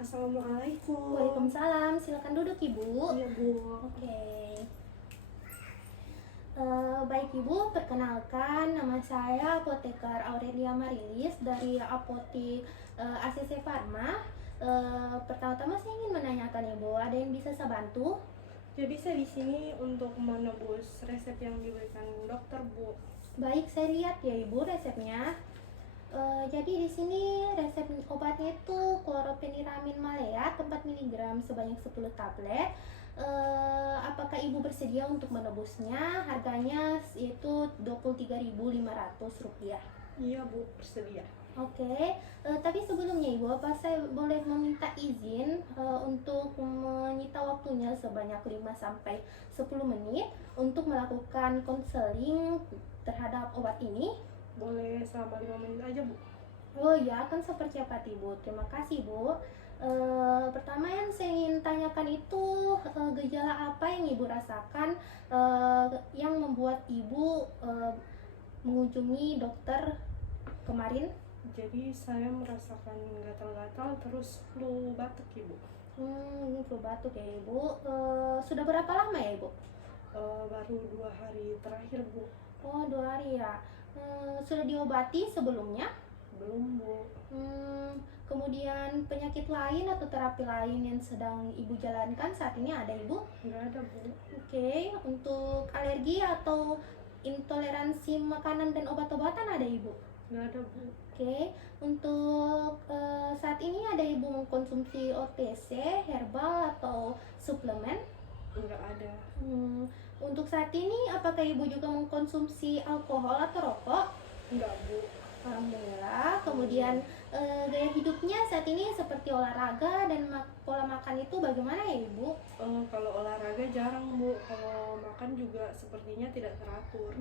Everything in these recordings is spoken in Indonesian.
Assalamualaikum. Waalaikumsalam, silakan duduk Ibu. Iya Bu. Oke. Baik Ibu, perkenalkan nama saya Apoteker Aurelia Marilis dari Apotik ACC Pharma. Pertama-tama saya ingin menanyakan Ibu, ada yang bisa saya bantu? Jadi saya di sini untuk menebus resep yang diberikan dokter Bu. Baik, saya lihat ya Ibu resepnya. Jadi di sini resep obatnya itu kloropheniramin maleat 4 mg sebanyak 10 tablet. Apakah Ibu bersedia untuk menebusnya? Harganya yaitu Rp23.500. Iya Bu, bersedia. Oke, tapi sebelumnya Ibu, apa saya boleh meminta izin untuk menyita waktunya sebanyak 5-10 menit untuk melakukan konseling terhadap obat ini? Boleh selama 5 menit aja Bu. Oh ya, akan seperti apa Ibu? Terima kasih Bu. Pertama yang saya ingin tanyakan itu gejala apa yang Ibu rasakan yang membuat Ibu mengunjungi dokter kemarin? Jadi saya merasakan gatal-gatal terus flu batuk Ibu. Flu batuk ya Ibu. Sudah berapa lama ya Ibu? Baru 2 hari terakhir Bu. Oh, 2 hari ya. Sudah diobati sebelumnya? Belum Bu. Kemudian penyakit lain atau terapi lain yang sedang Ibu jalankan saat ini ada Ibu? Nggak ada Bu. Oke, untuk alergi atau intoleransi makanan dan obat-obatan ada Ibu? Nggak ada Bu. Oke, untuk saat ini ada Ibu mengkonsumsi OTC, herbal atau suplemen? Nggak ada. Untuk saat ini apakah Ibu juga mengkonsumsi alkohol atau rokok? Nggak Bu. Alhamdulillah. Kemudian gaya hidupnya saat ini seperti olahraga dan pola makan itu bagaimana ya Ibu? Kalau olahraga jarang Bu. Kalau makan juga sepertinya tidak teratur.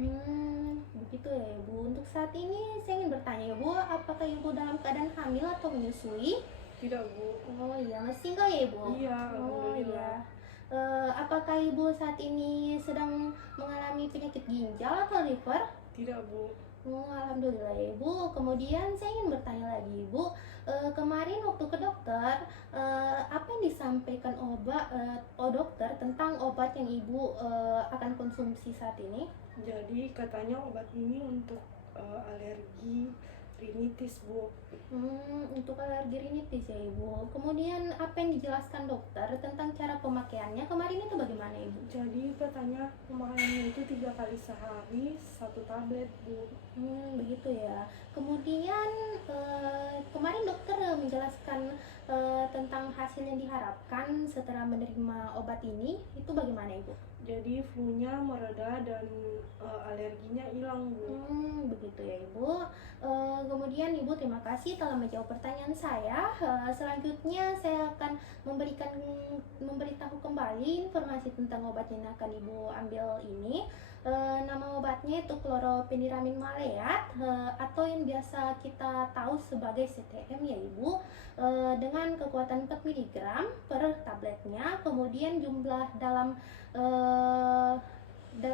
Begitu ya Ibu. Untuk saat ini saya ingin bertanya Ibu, apakah Ibu dalam keadaan hamil atau menyusui? Tidak Bu. Oh iya, masih single ya Ibu? Iya, Oh alhamdulillah. iya. Apakah Ibu saat ini sedang mengalami penyakit ginjal atau liver? Tidak Bu. Alhamdulillah ya Ibu. Kemudian saya ingin bertanya lagi Ibu, kemarin waktu ke dokter, apa yang disampaikan dokter tentang obat yang Ibu akan konsumsi saat ini? Jadi katanya obat ini untuk alergi rinitis Bu. Untuk alergi rinitis ya Ibu. Kemudian apa yang dijelaskan dokter tentang cara pemakaiannya kemarin itu bagaimana Ibu? Jadi katanya pemakaiannya itu 3 kali sehari 1 tablet Bu. Begitu ya. Kemudian kemarin dokter menjelaskan tentang hasil yang diharapkan setelah menerima obat ini, itu bagaimana Ibu? Jadi flu-nya mereda dan alerginya hilang Bu. Begitu ya Ibu. Kemudian Ibu terima kasih telah menjawab pertanyaan saya. Selanjutnya saya akan memberitahu kembali informasi tentang obat yang akan Ibu ambil ini. Nama obatnya itu kloropheniramin maleat atau yang biasa kita tahu sebagai CTM ya Ibu, dengan kekuatan 4 mg per tabletnya. Kemudian jumlah dalam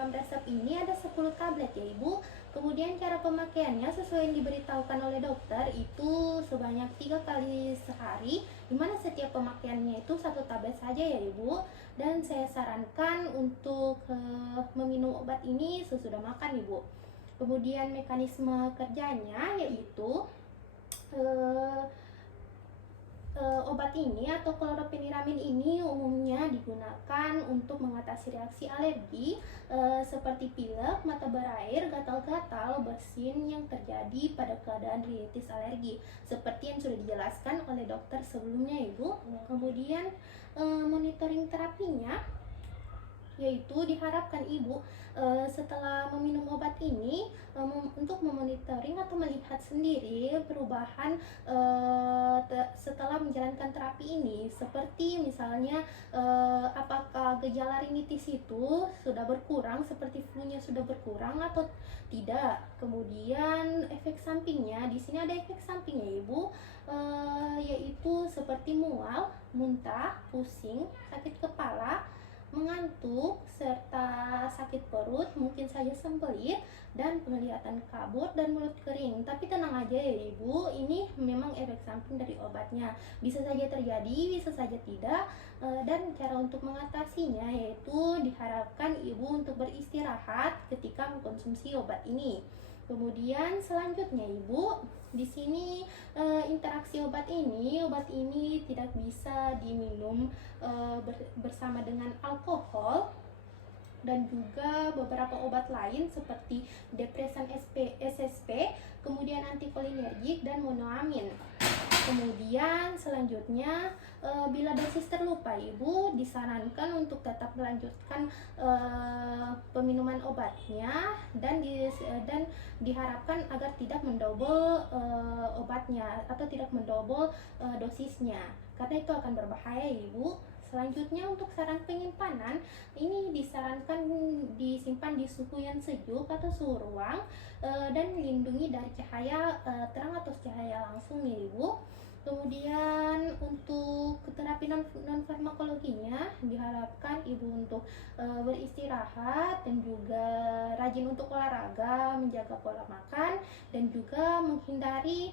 resep ini ada 10 tablet ya Ibu. Kemudian cara pemakaiannya sesuai yang diberitahukan oleh dokter itu sebanyak 3 kali sehari, dimana setiap pemakaiannya itu 1 tablet saja ya Ibu. Dan saya sarankan untuk meminum obat ini sesudah makan Ibu. Kemudian mekanisme kerjanya yaitu obat ini atau kloropheniramin ini umumnya digunakan untuk mengatasi reaksi alergi seperti pilek, mata berair, gatal-gatal, bersin yang terjadi pada keadaan rinitis alergi seperti yang sudah dijelaskan oleh dokter sebelumnya Ibu. Kemudian monitoring terapinya yaitu diharapkan Ibu setelah meminum obat ini untuk memonitoring atau melihat sendiri perubahan setelah menjalankan terapi ini, seperti misalnya apakah gejala rinitis itu sudah berkurang seperti flu-nya sudah berkurang atau tidak. Kemudian efek sampingnya, di sini ada efek sampingnya Ibu, yaitu seperti mual, muntah, pusing, sakit kepala, mengantuk, serta sakit perut, mungkin saja sembelit, dan penglihatan kabur dan mulut kering. Tapi tenang aja ya Ibu, ini memang efek samping dari obatnya. Bisa saja terjadi, bisa saja tidak. Dan cara untuk mengatasinya yaitu diharapkan Ibu untuk beristirahat ketika mengkonsumsi obat ini. Kemudian selanjutnya Ibu, di sini interaksi obat ini tidak bisa diminum bersama dengan alkohol dan juga beberapa obat lain seperti depresan SSP, kemudian antikolinergik dan monoamin. Kemudian selanjutnya bila dosis terlupa Ibu disarankan untuk tetap melanjutkan peminuman obatnya dan diharapkan agar tidak mendouble obatnya atau tidak mendouble dosisnya karena itu akan berbahaya Ibu. Selanjutnya untuk saran penyimpanan, ini disarankan disimpan di suhu yang sejuk atau suhu ruang dan melindungi dari cahaya terang atau cahaya langsung nih Ibu. Kemudian untuk terapi non farmakologinya diharapkan Ibu untuk beristirahat dan juga rajin untuk olahraga, menjaga pola makan dan juga menghindari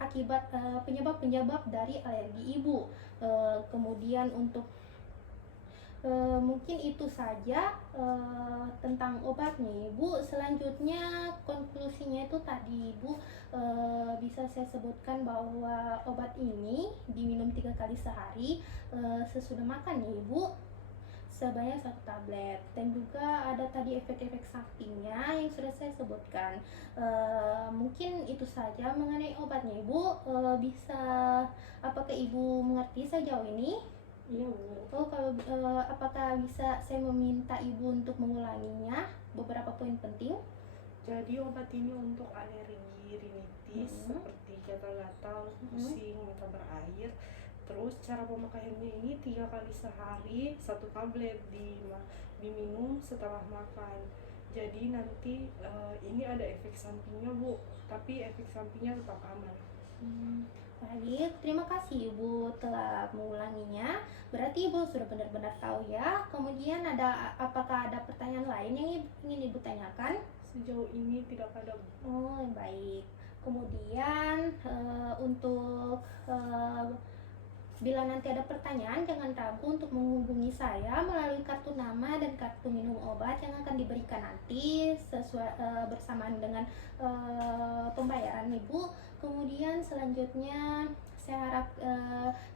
akibat penyebab-penyebab dari alergi Ibu. Kemudian untuk mungkin itu saja tentang obatnya Ibu. Selanjutnya konklusinya itu tadi Ibu bisa saya sebutkan bahwa obat ini diminum 3 kali sehari sesudah makan ya Ibu, sebanyak 1 tablet. Dan juga ada tadi efek-efek sampingnya yang sudah saya sebutkan. Mungkin itu saja mengenai obatnya Ibu. Apakah Ibu mengerti sejauh ini? Iya Bu. Oh, kalau apakah bisa saya meminta Ibu untuk mengulanginya beberapa poin penting? Jadi obat ini untuk alergi rinitis seperti gatal-gatal, pusing, mata berair. Terus cara pemakaiannya ini 3 kali sehari, 1 tablet diminum setelah makan. Jadi nanti ini ada efek sampingnya Bu, tapi efek sampingnya tetap aman. Baik, terima kasih Ibu telah mengulanginya. Berarti Ibu sudah benar-benar tahu ya. Kemudian apakah ada pertanyaan lain yang ingin Ibu tanyakan? Sejauh ini tidak ada Bu. Oh, baik. Kemudian untuk bila nanti ada pertanyaan, jangan ragu untuk menghubungi saya melalui kartu nama dan kartu minum obat yang akan diberikan nanti sesuai bersamaan dengan pembayaran Ibu. Kemudian selanjutnya saya harap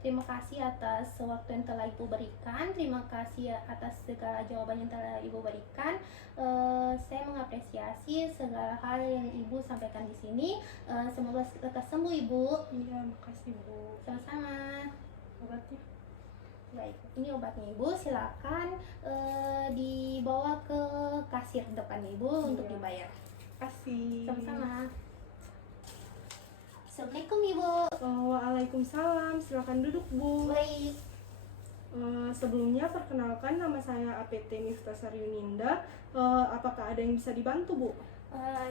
terima kasih atas waktu yang telah Ibu berikan. Terima kasih atas segala jawaban yang telah Ibu berikan. Saya mengapresiasi segala hal yang Ibu sampaikan di sini. Semoga lekas sembuh Ibu. Iya, makasih Bu. Sama-sama. Obatnya? Baik, ini obatnya Ibu. Silakan dibawa ke kasir depan Ibu untuk dibayar. Kasih. Sama-sama. Assalamualaikum Ibu. Waalaikumsalam. Silakan duduk Bu. Baik. Sebelumnya perkenalkan, nama saya APT Miftasar Yuninda. Apakah ada yang bisa dibantu Bu?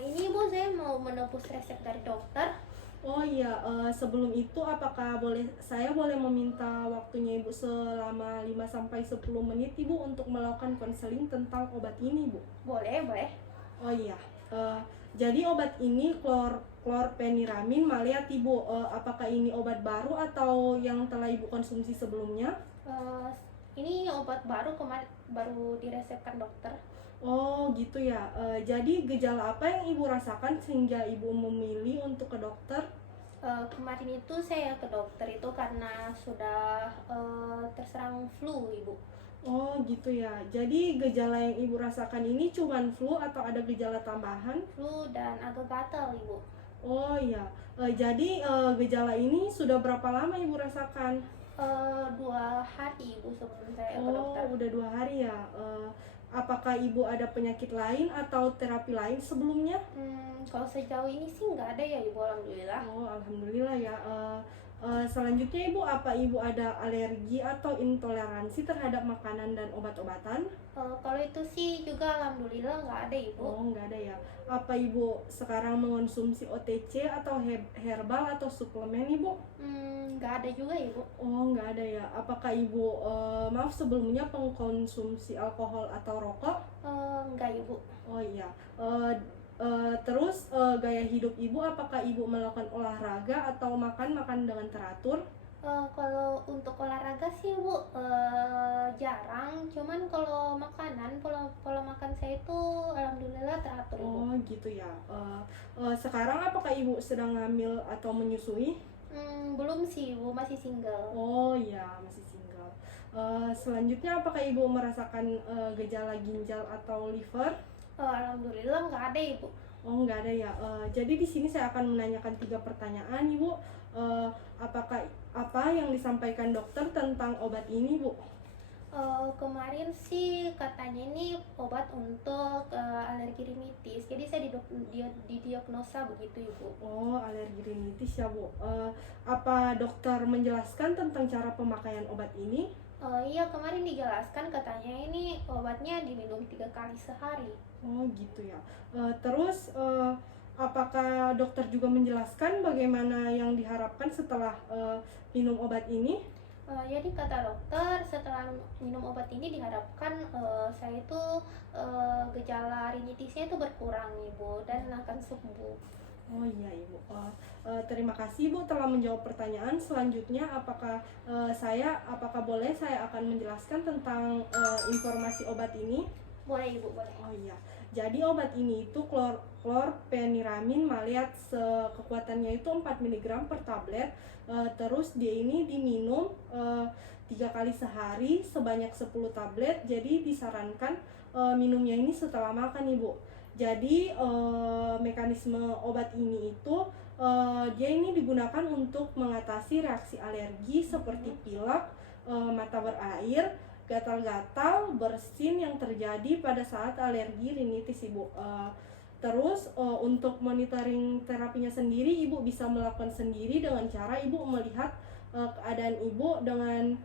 Ini Ibu, saya mau menebus resep dari dokter. Oh iya, sebelum itu apakah saya boleh meminta waktunya Ibu selama 5-10 menit Ibu untuk melakukan konseling tentang obat ini Bu? Boleh, boleh. Oh iya, jadi obat ini chlorpheniramine maleat Ibu. Apakah ini obat baru atau yang telah Ibu konsumsi sebelumnya? Ini obat baru baru diresepkan dokter. Oh gitu ya. Jadi gejala apa yang Ibu rasakan sehingga Ibu memilih untuk ke dokter? Kemarin itu saya ke dokter itu karena sudah terserang flu Ibu. Oh gitu ya. Jadi gejala yang Ibu rasakan ini cuman flu atau ada gejala tambahan? Flu dan agak gatal Ibu. Oh iya. Jadi gejala ini sudah berapa lama Ibu rasakan? 2 hari Ibu sebelum saya ke dokter. Oh udah 2 hari ya. Apakah Ibu ada penyakit lain atau terapi lain sebelumnya? Kalau sejauh ini sih nggak ada ya Ibu, alhamdulillah. Oh alhamdulillah ya. Selanjutnya Ibu, apa Ibu ada alergi atau intoleransi terhadap makanan dan obat-obatan? Kalau itu sih juga alhamdulillah nggak ada ibu. Oh, nggak ada ya. Apa Ibu sekarang mengonsumsi OTC atau herbal atau suplemen Ibu? Nggak ada juga ibu. Oh, nggak ada ya. Apakah Ibu, maaf sebelumnya pengkonsumsi alkohol atau rokok? Nggak ibu. Oh iya. Terus gaya hidup Ibu, apakah Ibu melakukan olahraga atau makan dengan teratur? Kalau untuk olahraga sih bu jarang, cuman kalau makanan pola makan saya itu alhamdulillah teratur ibu. Oh gitu ya. Sekarang apakah Ibu sedang hamil atau menyusui? Belum sih ibu, masih single. Oh iya, masih single. Selanjutnya apakah Ibu merasakan gejala ginjal atau liver? Alhamdulillah nggak ada ibu. Oh, nggak ada ya. Jadi di sini saya akan menanyakan 3 pertanyaan, Ibu. Apakah apa yang disampaikan dokter tentang obat ini, Bu? Kemarin sih katanya ini obat untuk alergi rinitis, jadi saya didiagnosa begitu ibu. Oh, alergi rinitis ya, Bu. Apa dokter menjelaskan tentang cara pemakaian obat ini? Iya, kemarin dijelaskan katanya ini obatnya diminum 3 kali sehari. Oh, gitu ya. Terus apakah dokter juga menjelaskan bagaimana yang diharapkan setelah minum obat ini? Jadi kata dokter setelah minum obat ini diharapkan saya itu gejala rinitisnya itu berkurang ibu dan akan sembuh. Oh iya Ibu. Terima kasih Ibu telah menjawab pertanyaan. Selanjutnya apakah boleh saya akan menjelaskan tentang informasi obat ini? Boleh ibu, boleh. Oh iya. Jadi obat ini itu chlorpheniramine maleat, kekuatannya itu 4 mg per tablet. Terus dia ini diminum 3 kali sehari sebanyak 10 tablet. Jadi disarankan minumnya ini setelah makan Ibu. Jadi mekanisme obat ini itu dia ini digunakan untuk mengatasi reaksi alergi seperti pilek, mata berair, gatal-gatal, bersin yang terjadi pada saat alergi rinitis Ibu. Terus untuk monitoring terapinya sendiri Ibu bisa melakukan sendiri dengan cara Ibu melihat keadaan Ibu dengan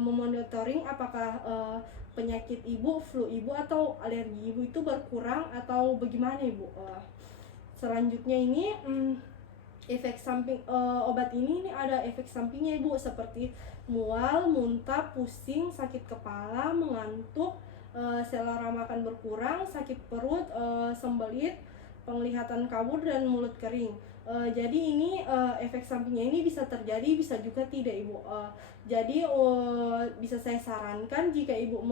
memonitoring apakah penyakit Ibu, flu Ibu atau alergi Ibu itu berkurang atau bagaimana Ibu. Selanjutnya ini efek samping obat ini ada efek sampingnya Ibu seperti mual, muntah, pusing, sakit kepala, mengantuk, selera makan berkurang, sakit perut, sembelit, penglihatan kabur dan mulut kering. Jadi ini efek sampingnya ini bisa terjadi, bisa juga tidak Ibu. Jadi bisa saya sarankan jika Ibu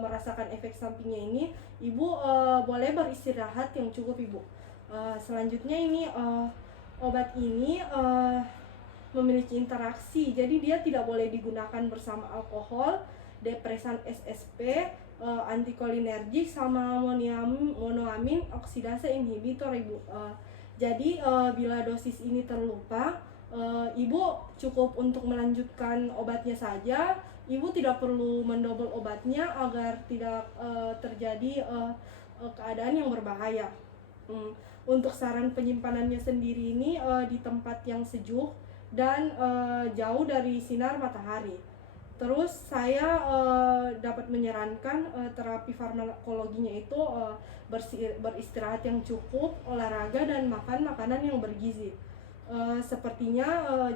merasakan efek sampingnya ini, Ibu boleh beristirahat yang cukup Ibu. Selanjutnya ini obat ini memiliki interaksi, jadi dia tidak boleh digunakan bersama alkohol, depresan SSP, antikolinergik sama monoamin oksidase inhibitor Ibu. Jadi bila dosis ini terlupa, Ibu cukup untuk melanjutkan obatnya saja. Ibu tidak perlu mendobel obatnya agar tidak terjadi keadaan yang berbahaya. Untuk saran penyimpanannya sendiri ini di tempat yang sejuk dan jauh dari sinar matahari. Terus saya dapat menyarankan terapi farmakologinya itu beristirahat yang cukup, olahraga dan makan makanan yang bergizi. Sepertinya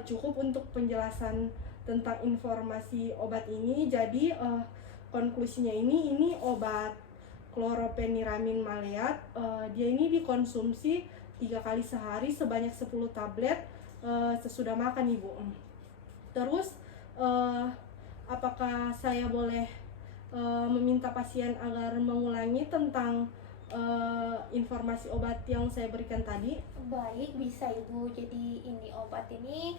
cukup untuk penjelasan tentang informasi obat ini. Jadi konklusinya ini obat chlorpheniramine maleat, dia ini dikonsumsi 3 kali sehari sebanyak 10 tablet sesudah makan Ibu. Terus apakah saya boleh meminta pasien agar mengulangi tentang informasi obat yang saya berikan tadi? Baik, bisa ibu. Jadi ini obat ini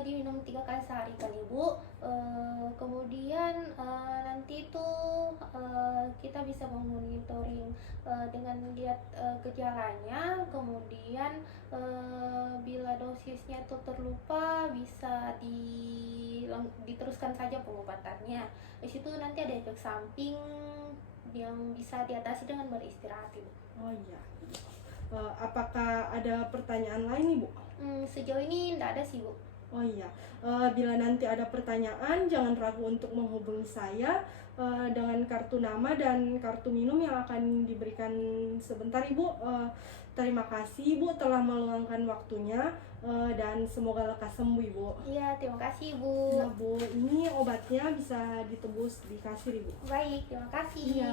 diminum 3 kali sehari kan ibu. Kemudian nanti itu kita bisa memonitoring dengan lihat gejalanya. Kemudian bila dosisnya itu terlupa bisa diteruskan saja pengobatannya. Di situ nanti ada efek samping yang bisa diatasi dengan beristirahat ibu. Oh iya. Apakah ada pertanyaan lain Ibu? Sejauh ini tidak ada sih bu. Oh iya, bila nanti ada pertanyaan jangan ragu untuk menghubungi saya dengan kartu nama dan kartu minum yang akan diberikan sebentar Ibu. Terima kasih Ibu telah meluangkan waktunya dan semoga lekas sembuh Ibu. Iya, terima kasih Bu. Nah Bu, ini obatnya bisa ditebus di kasir Ibu. Baik, terima kasih. Iya.